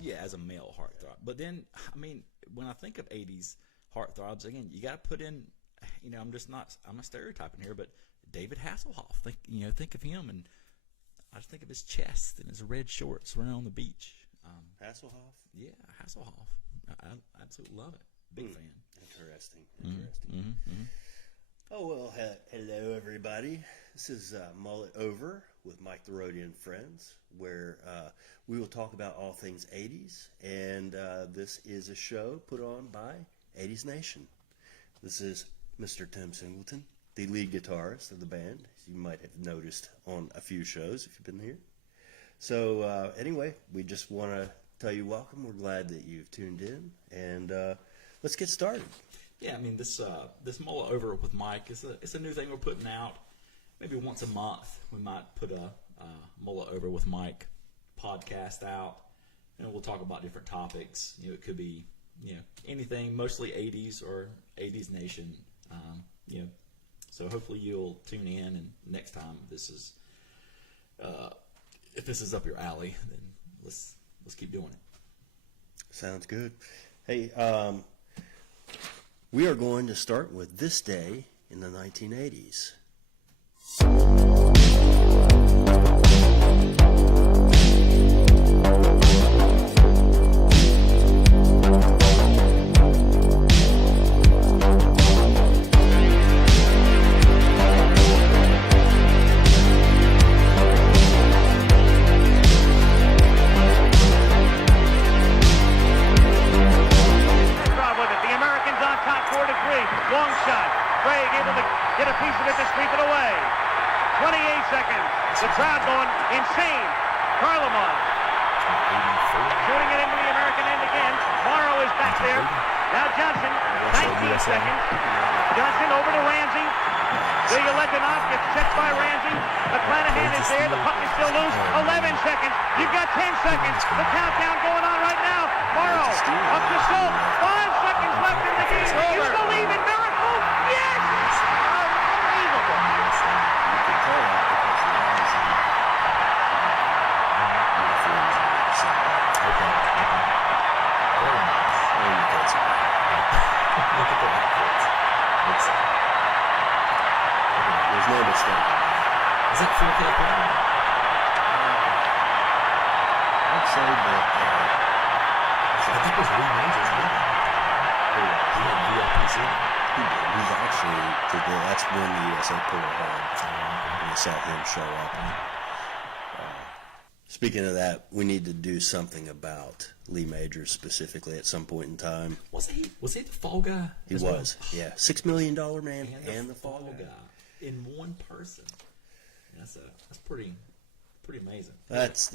Yeah, as a male heartthrob. But then, I mean, when I think of 80s heartthrobs, again, you got to put in, I'm just not, I'm not stereotyping here, but David Hasselhoff. Think of him, and I just think of his chest and his red shorts running on the beach. Hasselhoff? Yeah, Hasselhoff. I absolutely love it. Big fan. Interesting. Mm-hmm. Oh, well, hello, everybody. This is Mull It Over with Mike the Roadie and friends, where we will talk about all things 80s, and this is a show put on by 80s Nation. This is Mr. Tim Singleton, the lead guitarist of the band, as you might have noticed on a few shows if you've been here. So anyway, we just want to tell you welcome. We're glad that you've tuned in, and let's get started. Yeah, I mean, this Mull It Over with Mike it's a new thing we're putting out. Maybe once a month we might put a Mull It Over with Mike podcast out, and we'll talk about different topics. It could be anything, mostly 80s or 80s Nation. So hopefully you'll tune in, and next time this is if this is up your alley, then let's keep doing it. Sounds good. Hey, we are going to start with This Day in the 1980s. Long shot. Craig able to get a piece of it to sweep it away. 28 seconds. The crowd going insane. Karlamon shooting it into the American end again. Morrow is back there. Now Johnson, 19 seconds. Johnson over to Ramsey. Leonov gets checked by Ramsey. McClanahan is there. The puck is still loose. 11 seconds. You've got 10 seconds. The countdown going on right now. Morrow up to Schultz. 5 seconds left in the game. Do you believe in miracles? Yes! Unbelievable. You can tell that because the guys in uniforms are Okay. Very nice. Well, you can't see that. Look at the outfits. There's no mistake. Is that full clip? I'd say that I think it was Lee Majors. he's actually, that's when the USA pulled ahead. And we saw him show up. Speaking of that, we need to do something about Lee Majors specifically at some point in time. Was he the fall guy? He was, yeah. $6 million man and the fall guy. In one person. That's pretty amazing. That's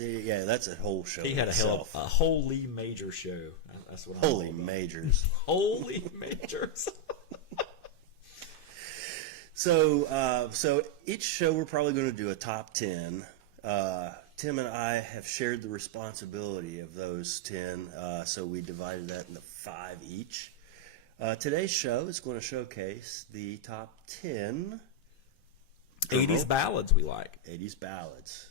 a whole show. He had a whole Lee Major show. That's what Holy I'm majors. Holy majors. So each show we're probably going to do a top 10. Tim and I have shared the responsibility of those 10, so we divided that into 5 each. Today's show is going to showcase the top 10 80s ballads we like. 80s ballads.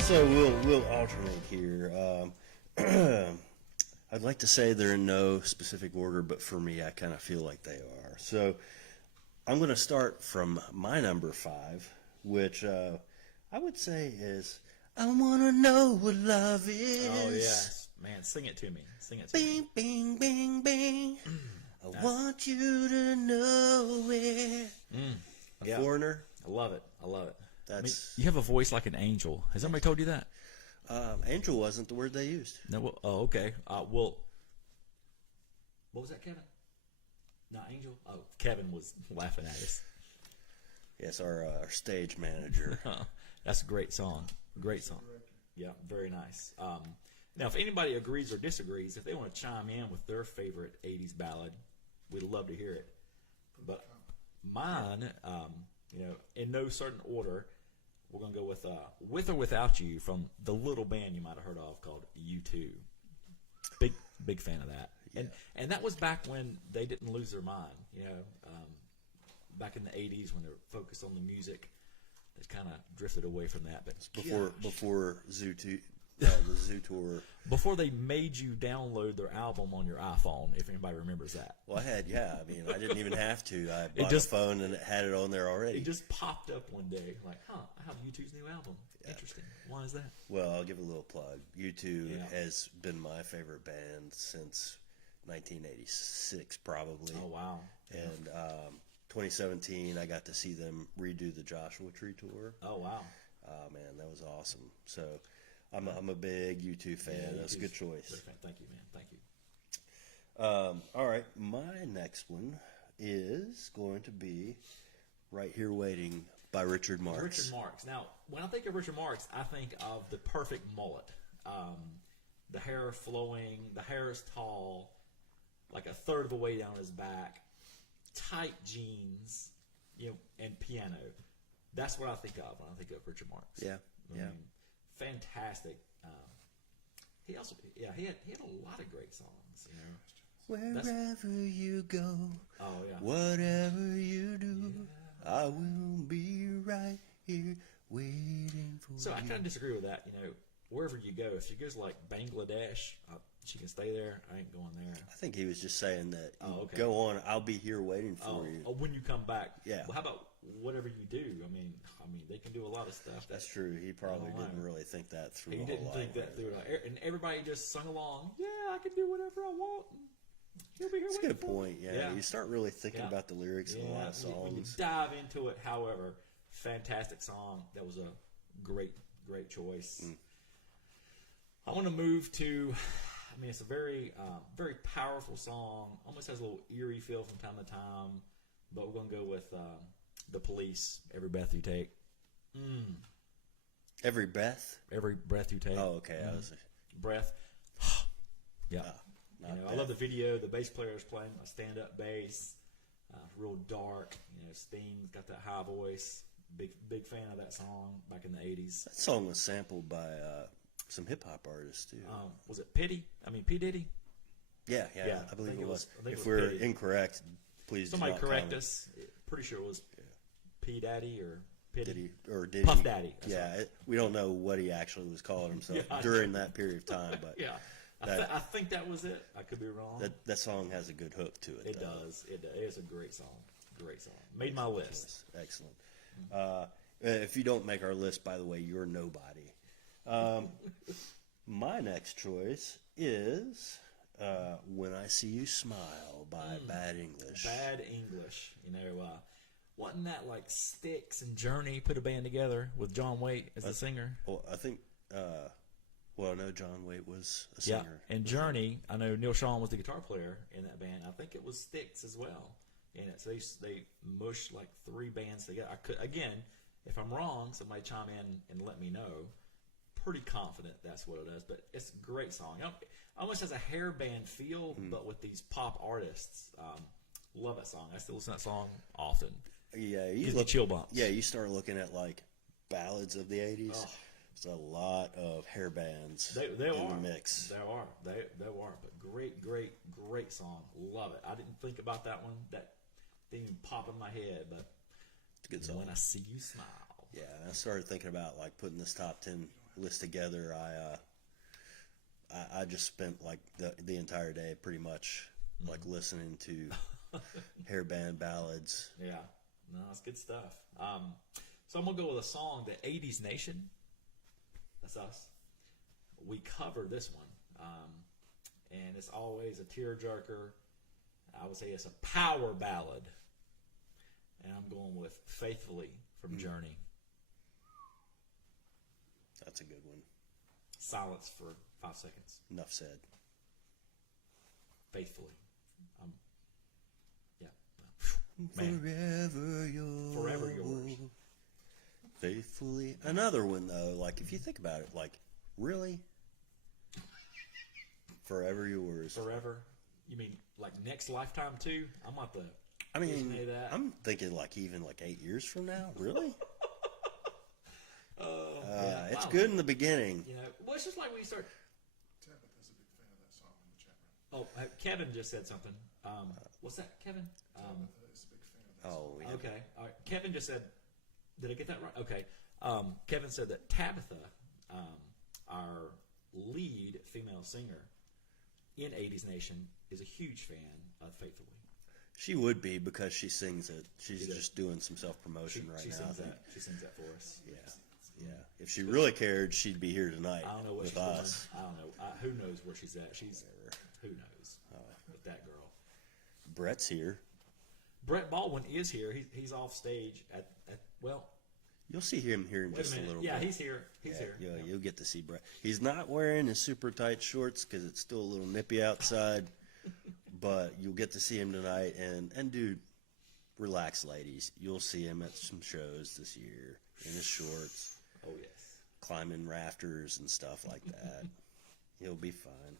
So we'll alternate here. I'd like to say they're in no specific order, but for me, I kind of feel like they are. So I'm going to start from my number 5, which I would say is "I Want to Know What Love Is." Oh yes, man, sing it to me. Sing it to Bing, me. bing, bing, bing. I want you to know it. Yeah. Foreigner. I love it. That's you have a voice like an angel. Has anybody told you that? angel wasn't the word they used. No. Well, oh, okay. Well, what was that, Kevin? Not angel. Oh, Kevin was laughing at us. Yes, our stage manager. That's a great song. Great song. Yeah, very nice. Now, if anybody agrees or disagrees, if they want to chime in with their favorite 80s ballad, we'd love to hear it. But mine, in no certain order, we're gonna go with or without you from the little band you might have heard of called U2. Big fan of that. Yeah. And that was back when they didn't lose their mind. Back in the '80s when they were focused on the music, they kind of drifted away from that. But Before Zoo the Zoo tour. Before they made you download their album on your iPhone, if anybody remembers that. Well, I didn't even have to. I bought a phone and it had it on there already. It just popped up one day, like, I have U2's new album. Yeah. Interesting. Why is that? Well, I'll give a little plug. U2 has been my favorite band since 1986, probably. Oh, wow. And 2017, I got to see them redo the Joshua Tree tour. Oh, wow. Man, that was awesome. So I'm a big U2 fan. That's a good choice. Thank you, man. Thank you. All right, my next one is going to be Right Here Waiting by Richard Marx. Richard Marx. Now, when I think of Richard Marx, I think of the perfect mullet. The hair flowing, the hair is tall, like a third of the way down his back, tight jeans, and piano. That's what I think of when I think of Richard Marx. Yeah, fantastic. He also, he had a lot of great songs. Wherever you go, oh yeah, whatever you do, I will be right here waiting for you. So I kind of disagree with that. Wherever you go, if she goes like Bangladesh, she can stay there. I ain't going there. I think he was just saying that. Okay. Go on, I'll be here waiting for you. Oh, when you come back. Yeah. Well, how about whatever you do? I mean, they can do a lot of stuff. That's true. He probably didn't really think that through. He didn't think that through. And everybody just sung along. Yeah, I can do whatever I want. He'll be here That's a waiting good for point. Yeah. You start really thinking about the lyrics in a lot of songs. When you dive into it, however, fantastic song. That was a great choice. I want to move to. It's a very, very powerful song. Almost has a little eerie feel from time to time. But we're going to go with The Police, Every Breath You Take. Every breath? Every breath you take. Oh, okay. Breath. Yeah. I love the video. The bass player is playing a stand-up bass. Real dark. Sting's got that high voice. Big fan of that song back in the 80s. That song was sampled by some hip-hop artists, too. Was it P. Diddy? Yeah, I believe it was. If we're incorrect, please somebody correct comment. us. Pretty sure it was P. Daddy or Diddy. Diddy. Puff Daddy. We don't know what he actually was calling himself during that period of time, but I think that was it. I could be wrong. That song has a good hook to it. It does. It is a great song. Made my list. Excellent. If you don't make our list, by the way, you're nobody. My next choice is When I See You Smile by Bad English. Bad English. Wasn't that like Styx and Journey put a band together with John Waite as the singer? Well, I think, no, John Waite was a singer. Yeah, and Journey, I know Neil Sean was the guitar player in that band. I think it was Styx as well. And so they mushed like three bands together. Again, if I'm wrong, somebody chime in and let me know. Pretty confident that's what it is, but it's a great song. Almost has a hair band feel, but with these pop artists. Love that song. I still listen to that song often. Yeah, gives me chill bumps. Yeah, you start looking at like ballads of the '80s. Oh. There's a lot of hair bands in the mix. There are, but great song. Love it. I didn't think about that one. That didn't even pop in my head, but it's a good song. When I See You Smile. Yeah, I started thinking about like putting this top 10 list together. I just spent like the entire day pretty much like listening to hairband ballads. Yeah, no, it's good stuff. So I'm gonna go with a song, "The '80s Nation." That's us. We cover this one, and it's always a tearjerker. I would say it's a power ballad, and I'm going with "Faithfully" from Journey. That's a good one. Silence for 5 seconds. Enough said. Faithfully. Forever yours. Faithfully. Another one, though, like, if you think about it, like, really? Forever yours. Forever? You mean, like, next lifetime, too? I'm about to... I mean, I'm thinking, like, even, like, 8 years from now? Really? it's Wow. good in the beginning. You know, well, it's just like when you start. Tabitha's a big fan of that song in the chat room. Oh, Kevin just said something. What's that, Kevin? Tabitha is a big fan of that Oh, song. yeah. Okay. All right. Kevin just said. Did I get that right? Okay. Kevin said that Tabitha, our lead female singer in 80s Nation, is a huge fan of Faithfully. She would be because she sings it. She's She does. just doing some self-promotion right She now. I sings think. that. She sings that for us. Yeah, yeah. If she really cared, she'd be here tonight I don't know what with she's us. doing. I don't know. Who knows where she's at? Who knows with that girl. Brett's here. Brett Baldwin is here. He's off stage at well. You'll see him here in Wait just a a minute. little Yeah, bit. he's here. He's here. Yeah, Yeah. you'll get to see Brett. He's not wearing his super tight shorts because it's still a little nippy outside, but you'll get to see him tonight. And dude, relax, ladies. You'll see him at some shows this year in his shorts, Oh yes. climbing rafters and stuff like that. He'll be fine.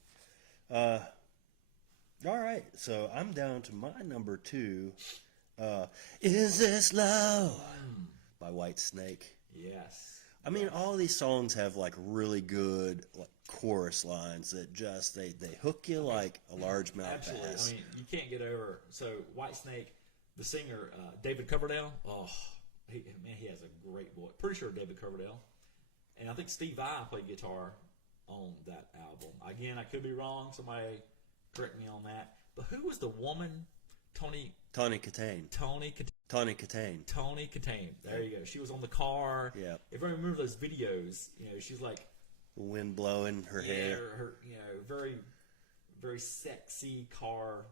All right, so I'm down to my number 2. Is This Love by White Snake. Yes. I mean, all these songs have like really good like chorus lines that just they hook you like a largemouth Absolutely. bass. I mean, you can't get over. So Whitesnake, the singer David Coverdale. Oh, he has a great voice. Pretty sure David Coverdale, and I think Steve Vai played guitar on that album. Again, I could be wrong. Somebody correct me on that. But who was the woman? Tony Catane. Catane. There you go. She was on the car. Yeah. If I remember those videos, she's like The wind blowing her hair. her very, very sexy car,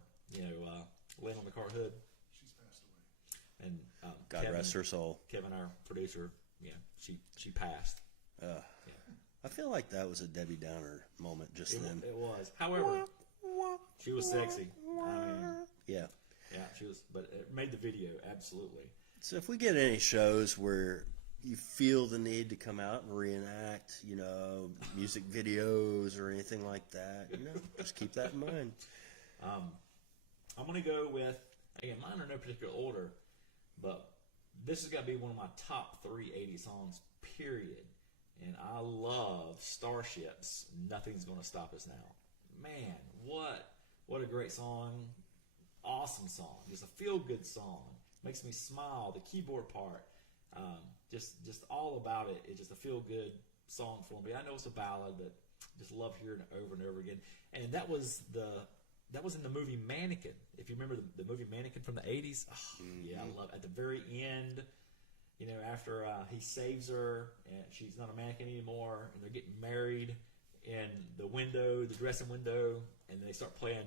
laying on the car hood. She's passed away. And God Kevin, rest her soul. Kevin, our producer, she passed. I feel like that was a Debbie Downer moment just then. It was. However, she was sexy. I mean, Yeah. yeah, she was. But it made the video absolutely. So if we get any shows where you feel the need to come out and reenact, music videos or anything like that, just keep that in mind. I'm gonna go with again. Mine are no particular order, but this has got to be one of my top 3 80 songs. Period. And I love Starships. Nothing's gonna stop us now. Man, what a great song! Awesome song. Just a feel-good song. Makes me smile. The keyboard part, just all about it. It's just a feel-good song for me. I know it's a ballad, but just love hearing it over and over again. And that was in the movie Mannequin. If you remember the movie Mannequin from the 80s, yeah, I love it. At the very end, after he saves her and she's not a mannequin anymore, and they're getting married in the dressing window, and they start playing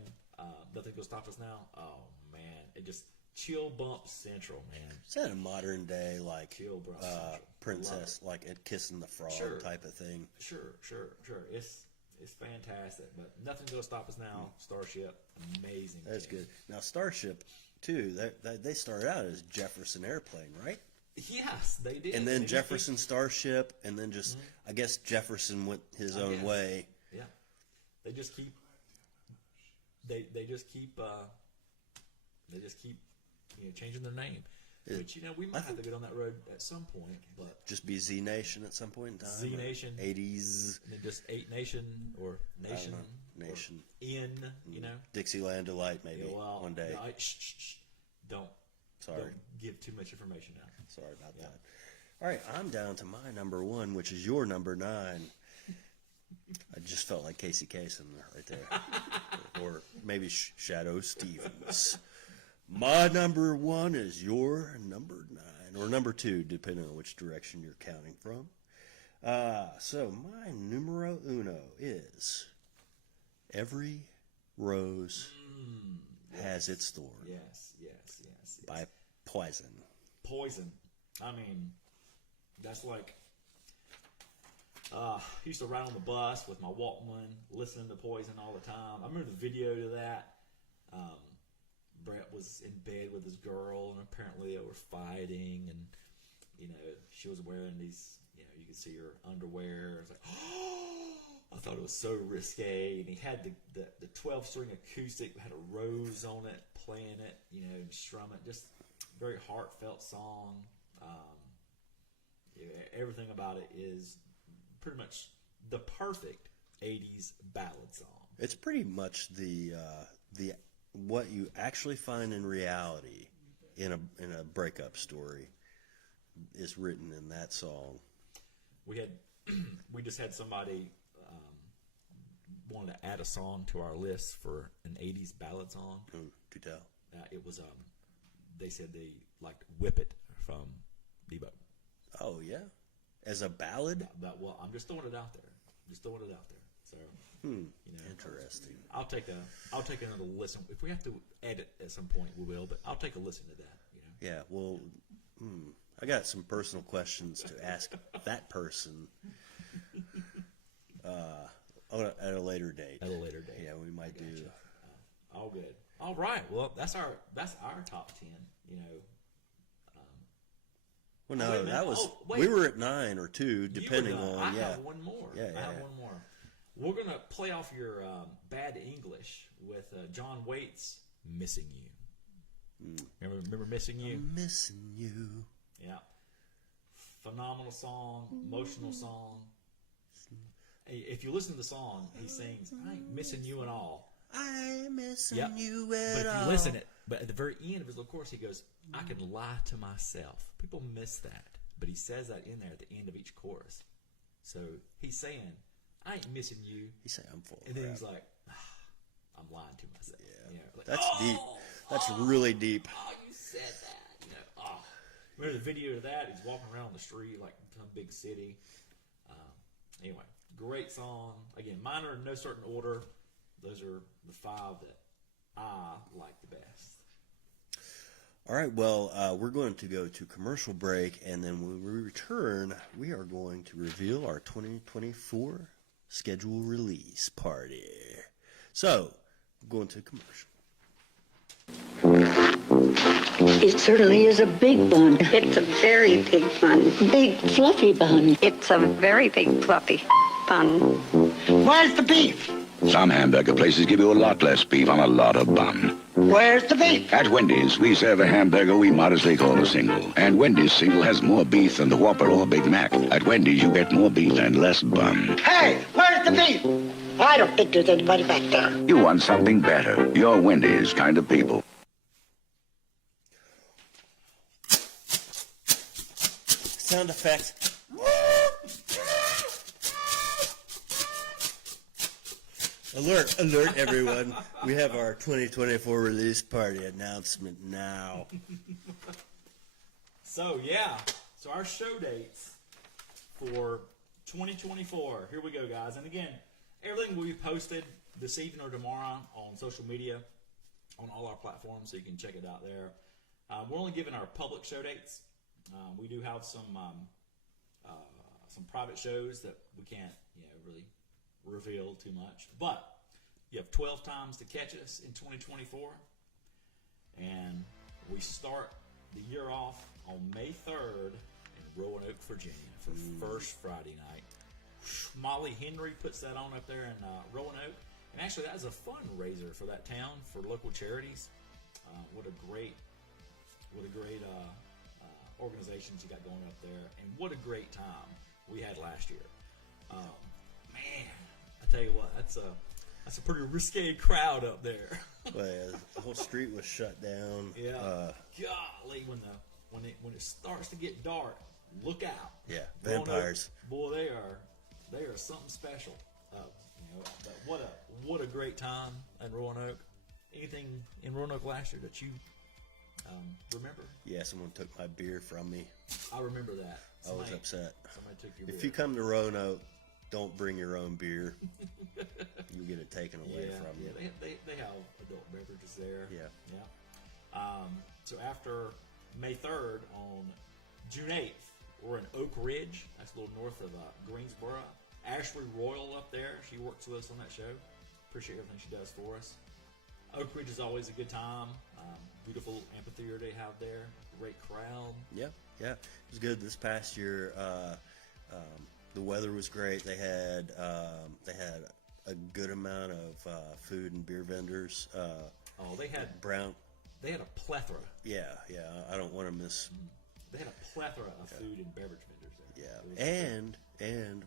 Nothing Gonna Stop Us Now. Oh man, it just chill bump central, man. Is that a modern day like Chill bump central. princess like at Kissing the Frog Sure. type of thing? Sure. It's fantastic, but Nothing's Gonna Stop Us Now. Starship, amazing. That's tune. good. Now Starship too. They started out as Jefferson Airplane, right? Yes, they did. And then They just Jefferson Starship, and then just I guess Jefferson went his own guess. way. Yeah, they just keep. They just keep. Changing their name. Which we might have to get on that road at some point. But Just be Z Nation at some point in time. Z Nation. 80s. and then just 8 Nation or Nation. know. Nation. Or in. Dixieland Delight maybe one day. no, shh. Don't Sorry. give too much information out. Sorry about that. All right, I'm down to my number 1, which is your number 9. I just felt like Casey Kasem right there. Or maybe Shadow Stevens. My number 1 is your number 9, or number 2, depending on which direction you're counting from. So my numero uno is Every Rose Has Its Thorn Yes. by Poison. Poison. I mean, that's like. I used to ride on the bus with my Walkman, listening to Poison all the time. I remember the video to that. Brett was in bed with his girl, and apparently they were fighting, and she was wearing these. You could see her underwear. I was like, oh! I thought it was so risque, and he had the 12-string acoustic, had a rose on it, playing it, and strum it. Just very heartfelt song. Everything about it is pretty much the perfect 80s ballad song. It's pretty much the what you actually find in reality in a breakup story is written in that song. We just had somebody wanted to add a song to our list for an 80s ballad song. Ooh, do tell. It was they said they liked "Whip It" from Debo. Oh yeah, as a ballad. Well, I'm just throwing it out there. So, Interesting. I'll take another listen. If we have to edit at some point, we will. But I'll take a listen to that. Yeah. Well, I got some personal questions to ask that person. At a later date. At a later date. Yeah, we might do. All good. All right. Well, that's our top 10. Well, no, wait a minute. that was Wait. we were at 9 or 2, depending on. I Yeah. have one more. Yeah, I have one more. We're gonna play off your bad English with John Waite's "Missing You." Remember "Missing You"? I'm missing you. Yeah. Phenomenal song, emotional song. Hey, if you listen to the song, he sings, "I ain't missing you at all." I ain't missing Yep. you But at if all. you listen it, but at the very end of his little chorus, he goes, "I can lie to myself." People miss that, but he says that in there at the end of each chorus. So he's saying, "I ain't missing you," He say I'm full of and then crap. he's like, "I'm lying to myself." Yeah. You know, like, That's deep. That's really deep. Oh, you said that. Remember the video of that? He's walking around the street like some big city. Anyway, great song. Again, mine are in no certain order. Those are the 5 that I like the best. All right, well, we're going to go to commercial break, and then when we return, we are going to reveal our 2024 schedule release party. So, going to commercial. It certainly is a big bun. It's a very big bun. Big, fluffy bun. It's a very big fluffy bun. Where's the beef? Some hamburger places give you a lot less beef on a lot of bun. Where's the beef? At Wendy's, we serve a hamburger we modestly call a single. And Wendy's single has more beef than the Whopper or Big Mac. At Wendy's, you get more beef and less bun. Hey, where's the beef? I don't think there's anybody back there. You want something better. You're Wendy's kind of people. Sound effect. Alert, everyone. We have our 2024 release party announcement now. So our show dates for 2024. Here we go, guys. And again, everything will be posted this evening or tomorrow on social media, on all our platforms, so you can check it out there. We're only giving our public show dates. We do have some private shows that we can't, really reveal too much. But you have 12 times to catch us in 2024, and we start the year off on May 3rd in Roanoke, Virginia, for First Friday night. Molly Henry puts that on up there in Roanoke, and actually that is a fundraiser for that town for local charities. What a great organizations you got going up there, and what a great time we had last year. Man, I tell you what, that's a pretty risque crowd up there. Well, yeah, the whole street was shut down. Yeah, golly, when it starts to get dark, look out. Yeah, Roanoke, vampires. boy, they are something special. But what a great time in Roanoke. Anything in Roanoke last year that you remember? Yeah, someone took my beer from me. I remember that. I was upset. Somebody took your If beer. you come to Roanoke, don't bring your own beer. You get it taken away from you. They have adult beverages there. Yeah. So after May 3rd, on June 8th, we're in Oak Ridge. That's a little north of Greensboro. Ashley Royal up there. She works with us on that show. Appreciate everything she does for us. Oak Ridge is always a good time. Beautiful amphitheater they have there. Great crowd. Yeah. It was good this past year. The weather was great. They had a good amount of food and beer vendors. They had They had a plethora. Yeah. I don't want to miss. They had a plethora of food and beverage vendors there. Yeah, and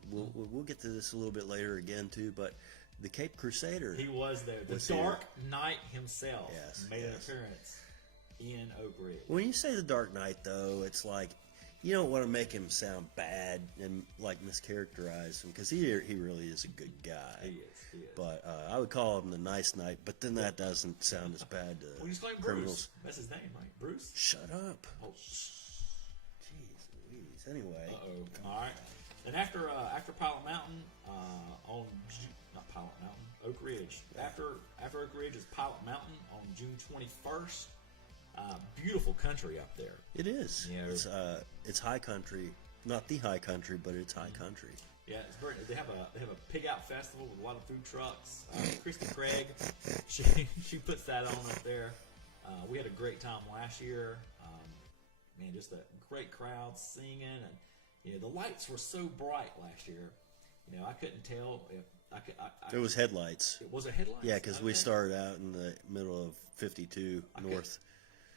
we'll get to this a little bit later again too, but the Cape Crusader. He was there. The was Dark here. Knight himself made an Yes. appearance in Oak Ridge. When you say the Dark Knight, though, it's like you don't want to make him sound bad and like mischaracterize him because he really is a good guy. He is. But I would call him the Nice Knight, but then that doesn't sound as bad to Well, you just call him criminals. Bruce. That's his name, right? Bruce? Shut up. Oh, Jeez Louise. Anyway. uh-oh. All right. And after Pilot Mountain, not Pilot Mountain, Oak Ridge. After Oak Ridge is Pilot Mountain on June 21st. Beautiful country up there. It is. Yeah. It's high country. Not the high country, but it's high country. Yeah, it's very. They have a pig out festival with a lot of food trucks. Christy Craig, she puts that on up there. We had a great time last year. Man, just a great crowd singing, and the lights were so bright last year. I couldn't tell if It was headlights. It was a headlight. Yeah, because we started out in the middle of 52 north.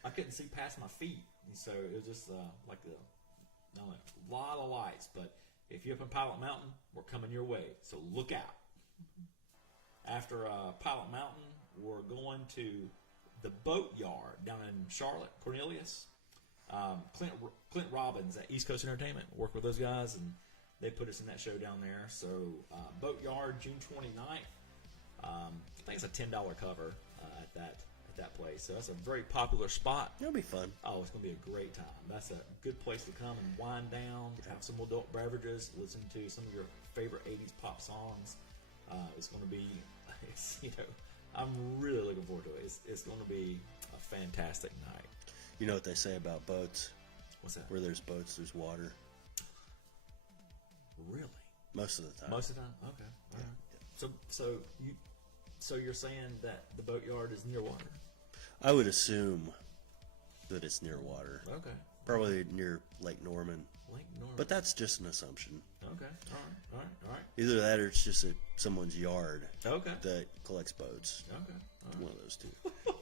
I couldn't see past my feet, and so it was just like a lot of lights. But if you're up in Pilot Mountain, we're coming your way, so look out. After Pilot Mountain, we're going to the Boat Yard down in Charlotte, Cornelius. Clint Robbins at East Coast Entertainment worked with those guys, and they put us in that show down there. So Boat Yard, June 29th. I think it's a $10 cover at that place. So that's a very popular spot. It'll be fun. Oh, it's going to be a great time. That's a good place to come and wind down, have some adult beverages, listen to some of your favorite 80s pop songs. It's going to be, I'm really looking forward to it. It's going to be a fantastic night. You know what they say about boats? What's that? Where there's boats, there's water. Really? Most of the time. Most of the time? Okay. All right. So you're saying that the Boatyard is near water? I would assume that it's near water. Okay. Probably near Lake Norman. Lake Norman. But that's just an assumption. Okay. All right. Either that or it's just someone's yard Okay. that collects boats. Okay. All right. One of those two.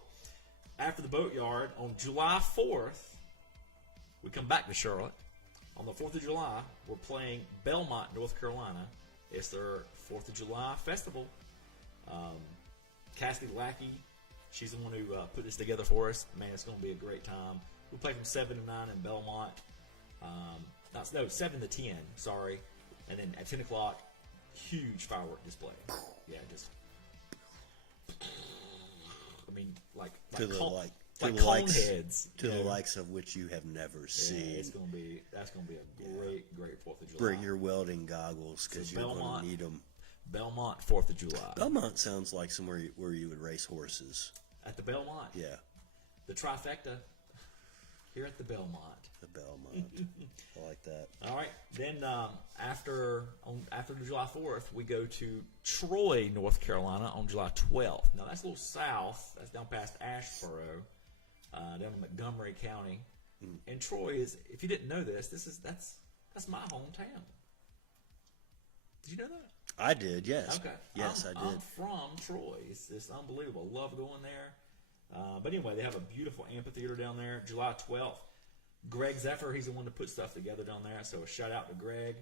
After the Boatyard, on July 4th, we come back to Charlotte. On the 4th of July, we're playing Belmont, North Carolina. It's their 4th of July festival. Cassidy Lackey, she's the one who put this together for us. Man, it's going to be a great time. We play from 7 to 9 in Belmont. 7 to 10, sorry. And then at 10 o'clock, huge firework display. Yeah, just... I mean, like to the cone heads. To the likes of which you have never seen. That's gonna be a great 4th of July. Bring your welding goggles because you're going to need them. Belmont, 4th of July. Belmont sounds like somewhere where you would race horses. At the Belmont? Yeah. The trifecta here at the Belmont. The Belmont. I like that. All right. Then after July 4th, we go to Troy, North Carolina on July 12th. Now, that's a little south. That's down past Asheboro, down in Montgomery County. And Troy is, if you didn't know this, that's my hometown. Did you know that? I did, yes. Okay. Yes, I did. I'm from Troy. It's unbelievable. Love going there. But anyway, they have a beautiful amphitheater down there. July 12th. Greg Zephyr, he's the one to put stuff together down there. So a shout out to Greg.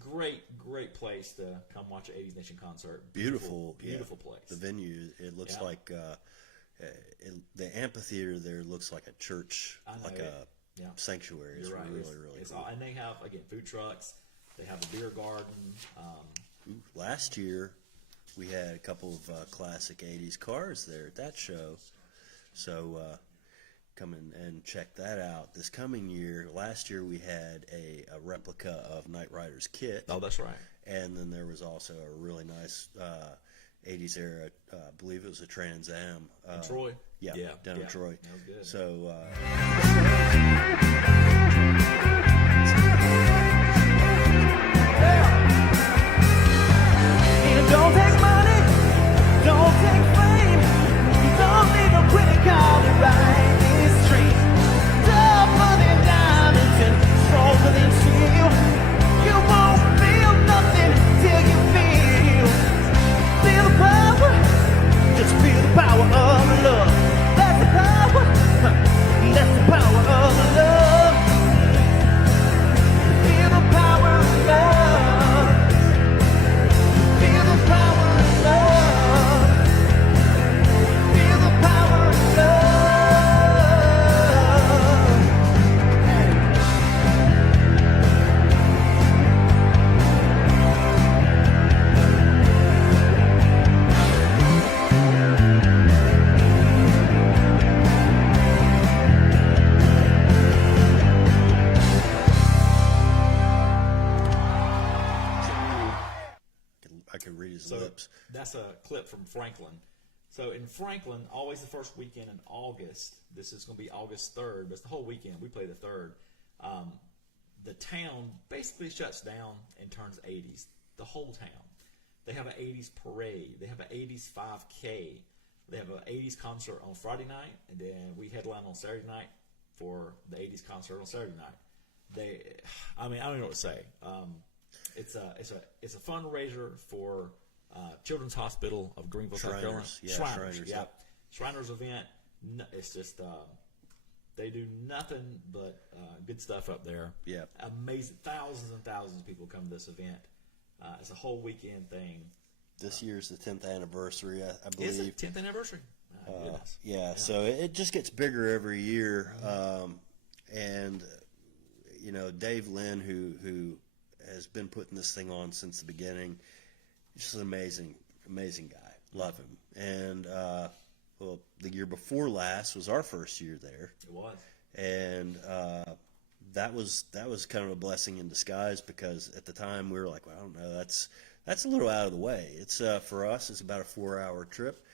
Great place to come watch an 80s Nation concert. Beautiful place. The venue, it looks like the amphitheater there looks like a church, like a sanctuary. It's really, really cool. And they have, again, food trucks. They have a beer garden. Last year, we had a couple of classic 80s cars there at that show. So come in and check that out. This coming year, last year we had a replica of Knight Rider's kit. Oh, that's right. And then there was also a really nice 80s era, I believe it was a Trans Am. In Troy? Yeah, down in Troy. That was good. So... Don't take money, don't take fame, you don't need a credit card to ride this train. Tougher than diamonds and stronger than steel. You won't feel nothing till you feel the power, just feel the power of love. That's the power of love. could read his So lips. that's a clip from Franklin. So in Franklin, always the first weekend in August. This is going to be August 3rd, but it's the whole weekend. We play the 3rd. The town basically shuts down and turns 80s. The whole town. They have an 80s parade. They have an 80s 5K. They have an 80s concert on Friday night, and then we headline on Saturday night for the 80s concert on Saturday night. I don't know what to say. It's a fundraiser for Children's Hospital of Greenville, South Carolina. Shriners, yeah. Yep. Shriners event. It's just they do nothing but good stuff up there. Yeah. Amazing. Thousands and thousands of people come to this event. It's a whole weekend thing. This year's the 10th anniversary, I believe. Is it 10th anniversary? Goodness. Yeah, so it just gets bigger every year. And, Dave Lynn, who has been putting this thing on since the beginning, just an amazing, amazing guy. Love him. And, the year before last was our first year there. It was. And that was kind of a blessing in disguise, because at the time we were like, well, I don't know, that's a little out of the way. It's for us, it's about a 4-hour trip,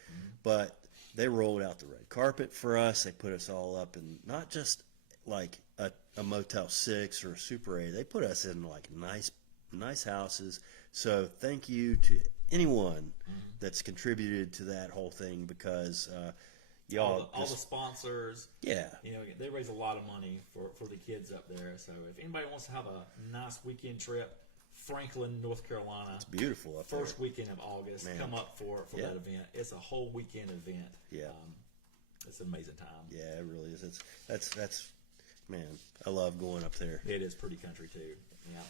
but they rolled out the red carpet for us. They put us all up in not just like a Motel 6 or a Super 8. They put us in like nice houses. So thank you to anyone that's contributed to that whole thing, because y'all all the sponsors. Yeah. They raise a lot of money for the kids up there. So if anybody wants to have a nice weekend trip, Franklin, North Carolina. It's beautiful up First there. weekend of August. Man. Come up for that event. It's a whole weekend event. Yeah. It's an amazing time. Yeah, it really is. That's man, I love going up there. It is pretty country too. Yeah.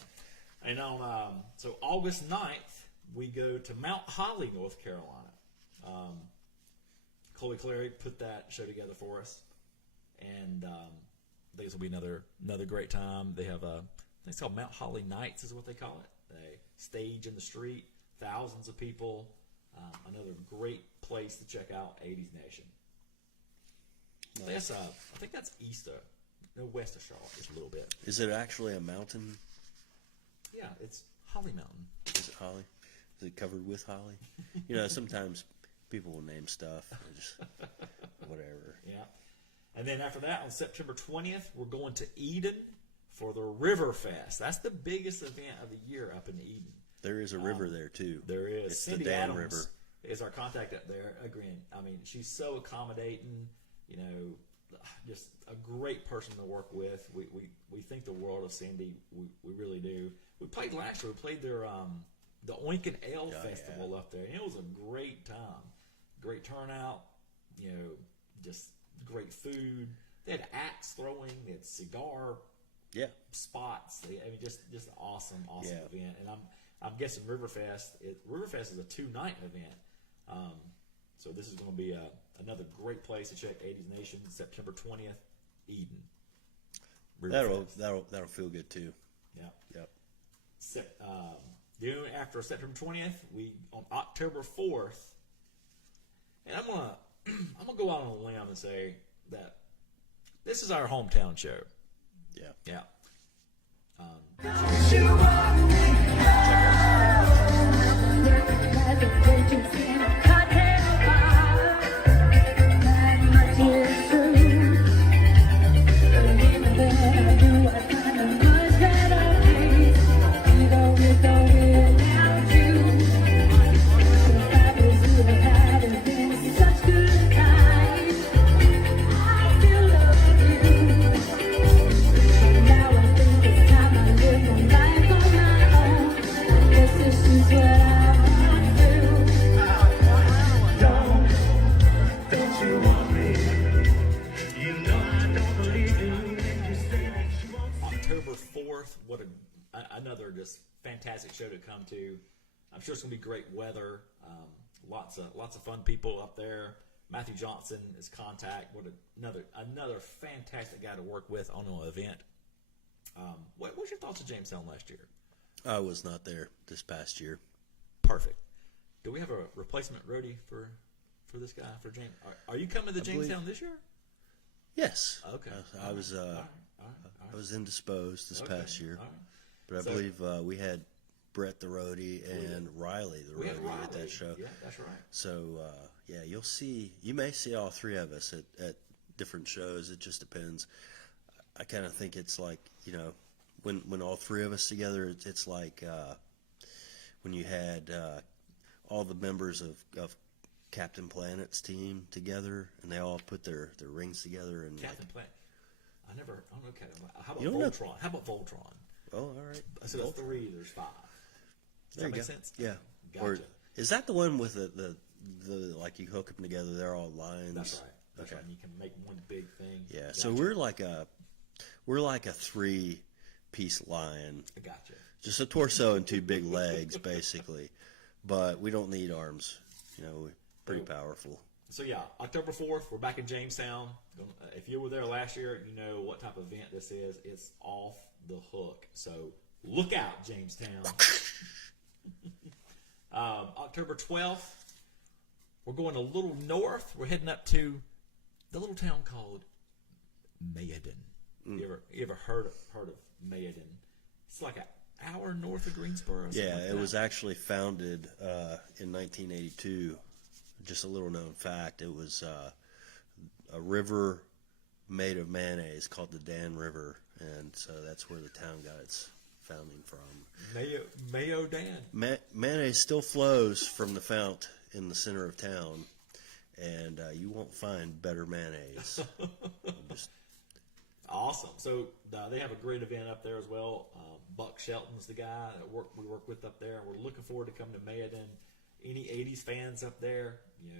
And on so August 9th, we go to Mount Holly, North Carolina. Chloe Clary put that show together for us, and I think this will be another great time. They have I think it's called Mount Holly Nights is what they call it. They stage in the street, thousands of people. Another great place to check out 80s Nation. Nice. I think that's west of Charlotte, just a little bit. Is it actually a mountain? Yeah, it's Holly Mountain. Is it holly? Is it covered with holly? Sometimes people will name stuff or just whatever. Yeah. And then after that, on September 20th, we're going to Eden for the River Fest. That's the biggest event of the year up in Eden. There is a river there too. There is. It's Cindy the Dan Adams River. is our contact up there. Again, she's so accommodating. Just a great person to work with. We think the world of Cindy. We really do. We played last year. We played their the Oink and Ale Festival up there, and it was a great time. Great turnout. Just great food. They had axe throwing. They had cigar spots. Just an awesome event. And I'm guessing Riverfest is a 2-night event. So this is going to be another great place to check 80s Nation. September 20th, Eden. That'll feel good too. Yeah. Yep. Then after September 20th, we on October 4th, and I'm gonna go out on a limb and say that this is our hometown show. Yeah. Yeah. October 4th, what another just fantastic show to come to. I'm sure it's going to be great weather. Lots of fun people up there. Matthew Johnson is contact. What another fantastic guy to work with on an event. What's your thoughts of Jamestown last year? I was not there this past year. Perfect. Do we have a replacement roadie for this guy, for James? Are you coming to Jamestown this year? Yes. Okay. I was All right. I was indisposed this past year, All right. but I So- believe we had Brett the Roadie and Riley the We had Roadie at Riley. that show. Yeah, that's right. So yeah, you may see all three of us at different shows. It just depends. I kind of think it's like, when all three of us together, it's like when you had all the members of Captain Planet's team together, and they all put their rings together. And Captain Planet. I don't know. How about You don't know? Voltron? How about Voltron? oh, all right. So there's 3, there's 5. Does There that you make go. sense? Yeah. Gotcha. Or is that the one with the like you hook them together? They're all lines. That's right. That's Okay. right. And you can make one big thing. Yeah. Gotcha. So we're like a 3-piece lion. I gotcha. Just a torso and 2 big legs, basically. But we don't need arms. We're pretty powerful. So yeah, October 4th, we're back in Jamestown. If you were there last year, you know what type of event this is. It's off the hook. So look out, Jamestown. October 12th, we're going a little north. We're heading up to the little town called Mayodan. You ever heard of Mayodan? It's like an hour north of Greensboro. Or Yeah, like it that. was actually founded in 1982. Just a little known fact. It was a river made of mayonnaise called the Dan River, and so that's where the town got its founding from. Mayo Dan. Mayonnaise still flows from the fount in the center of town, and you won't find better mayonnaise. Just, Awesome. So they have a great event up there as well. Buck Shelton's the guy that we work with up there. We're looking forward to coming to Mayodan. Any 80s fans up there,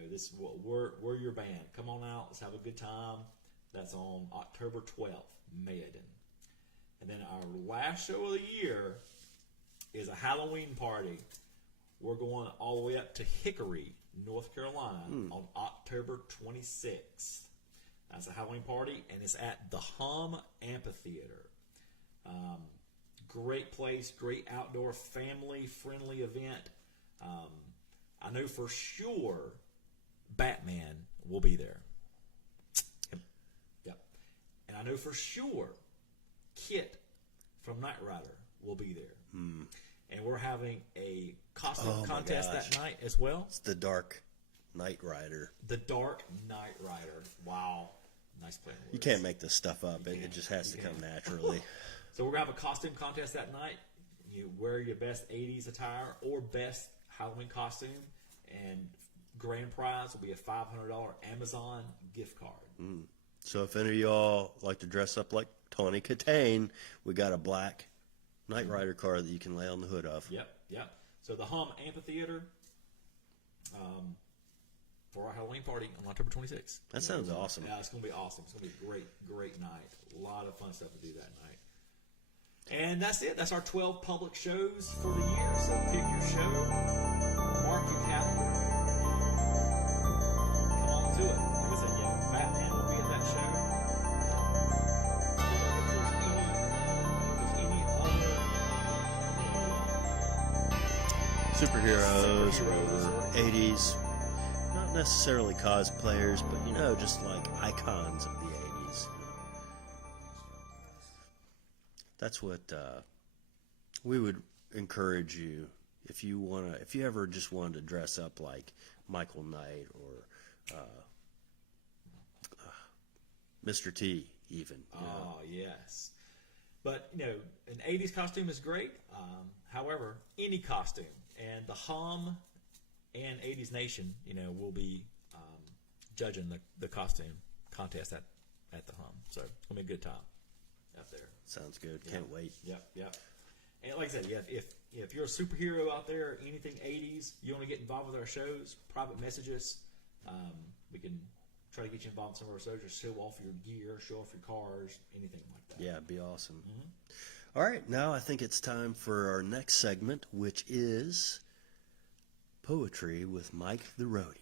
this is what we're your band. Come on out. Let's have a good time. That's on October 12th, Mayodan. And then our last show of the year is a Halloween party. We're going all the way up to Hickory, North Carolina on October 26th. That's a Halloween party, and it's at the Hum Amphitheater. Great place, great outdoor, family-friendly event. I know for sure Batman will be there. Yep. And I know for sure Kit from Knight Rider will be there. And we're having a costume contest that night as well. it's the Dark Knight Rider. The Dark Knight Rider. Wow. Nice play on words. You can't make this stuff up. It just has to come naturally. So we're going to have a costume contest that night. You wear your best 80s attire or best Halloween costume, and grand prize will be a $500 Amazon gift card. So if any of y'all like to dress up like Tawny Katane, we got a black Knight Rider car that you can lay on the hood of. Yep. So the Hum Amphitheater for our Halloween party on October 26th. That sounds awesome. Yeah, it's going to be awesome. It's going to be a great night. A lot of fun stuff to do that night. And that's it. That's our 12 public shows for the year. So pick your show, mark your calendar, come on to it. Like I said, Batman will be at that show. If there's any Superheroes Superheroes or 80s, not necessarily cosplayers, but just like icons of the 80s. That's what we would encourage you if you ever just wanted to dress up like Michael Knight or Mr. T, even. Oh, yes. But, an 80s costume is great. However, any costume. And the Hum and 80s Nation, will be judging the costume contest at the Hum. So it's going to be a good time up there. Sounds good. Can't wait. Yep. And like I said, if you're a superhero out there, anything 80s, you want to get involved with our shows, private message us. We can try to get you involved in some of our shows, just show off your gear, show off your cars, anything like that. Yeah, it'd be awesome. All right, now I think it's time for our next segment, which is Poetry with Mike the Roadie.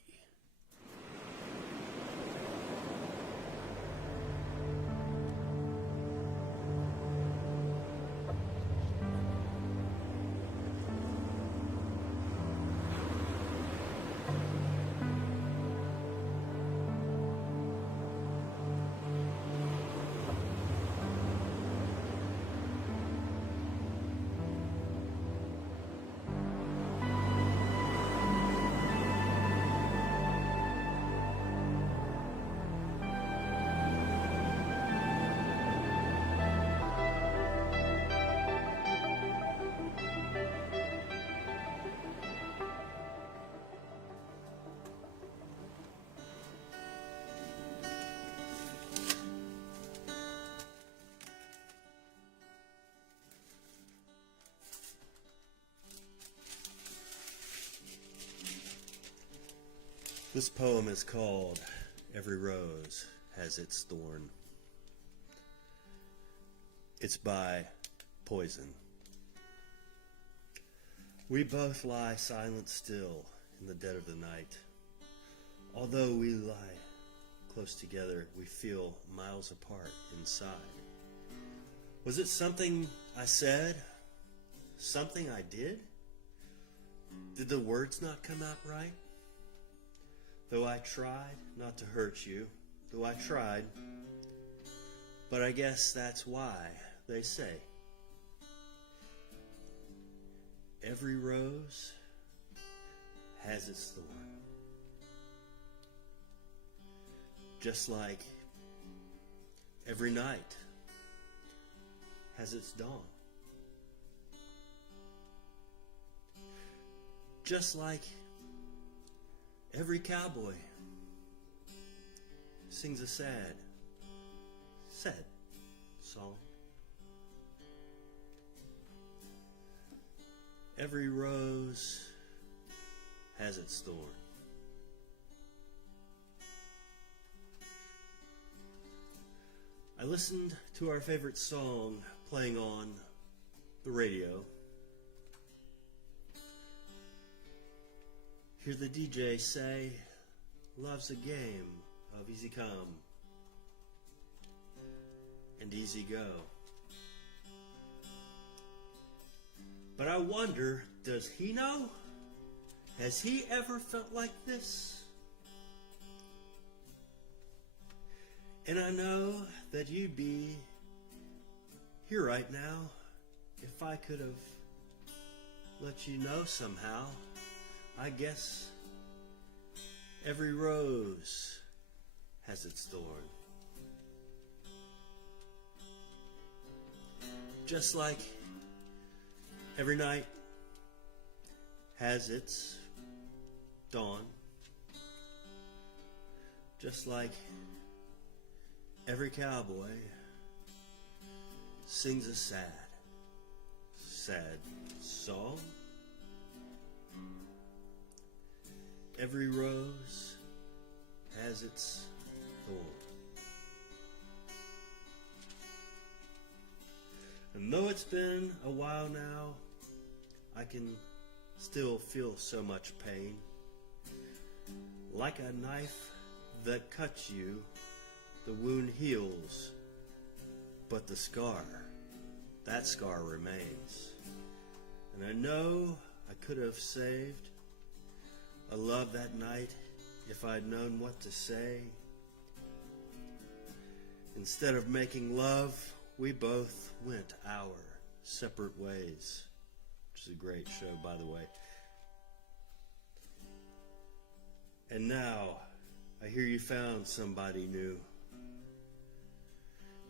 This poem is called Every Rose Has Its Thorn. It's by Poison. We both lie silent still in the dead of the night. Although we lie close together, we feel miles apart inside. Was it something I said? Something I did? Did the words not come out right? Though I tried not to hurt you, though I tried, but I guess that's why they say every rose has its thorn. Just like every night has its dawn. Just like every cowboy sings a sad song. Every rose has its thorn. I listened to our favorite song playing on the radio. Hear the DJ say, love's a game of easy come and easy go. But I wonder, does he know? Has he ever felt like this? And I know that you'd be here right now if I could have let you know somehow. I guess every rose has its thorn. Just like every night has its dawn. Just like every cowboy sings a sad song. Every rose has its thorn. And though it's been a while now, I can still feel so much pain. Like a knife that cuts you, the wound heals, but that scar remains. And I know I could have saved a love that night if I'd known what to say. Instead of making love, we both went our separate ways, which is a great show, by the way. And now I hear you found somebody new,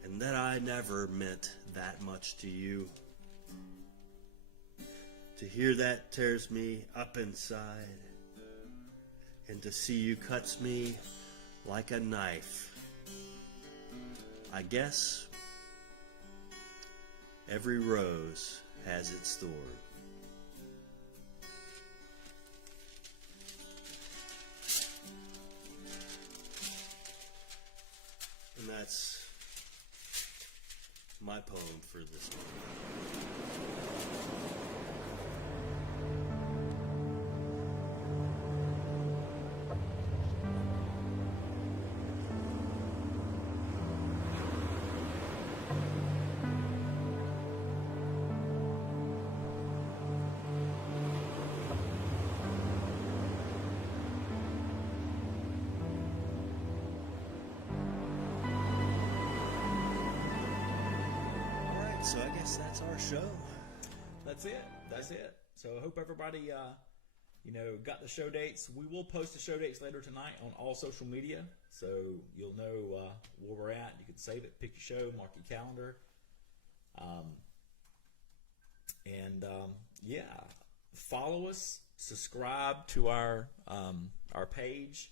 and that I never meant that much to you. To hear that tears me up inside, and to see you cuts me like a knife. I guess every rose has its thorn. And that's my poem for this morning. So I guess that's our show. That's it. So I hope everybody, got the show dates. We will post the show dates later tonight on all social media, so you'll know where we're at. You can save it, pick your show, mark your calendar, follow us, subscribe to our page.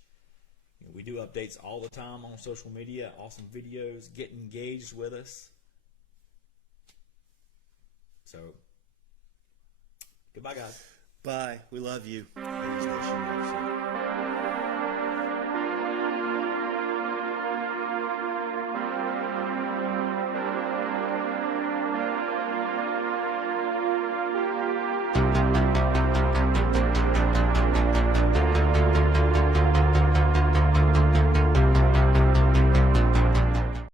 We do updates all the time on social media. Awesome videos. Get engaged with us. So, goodbye, guys. Bye. We love you. Ladies Nation.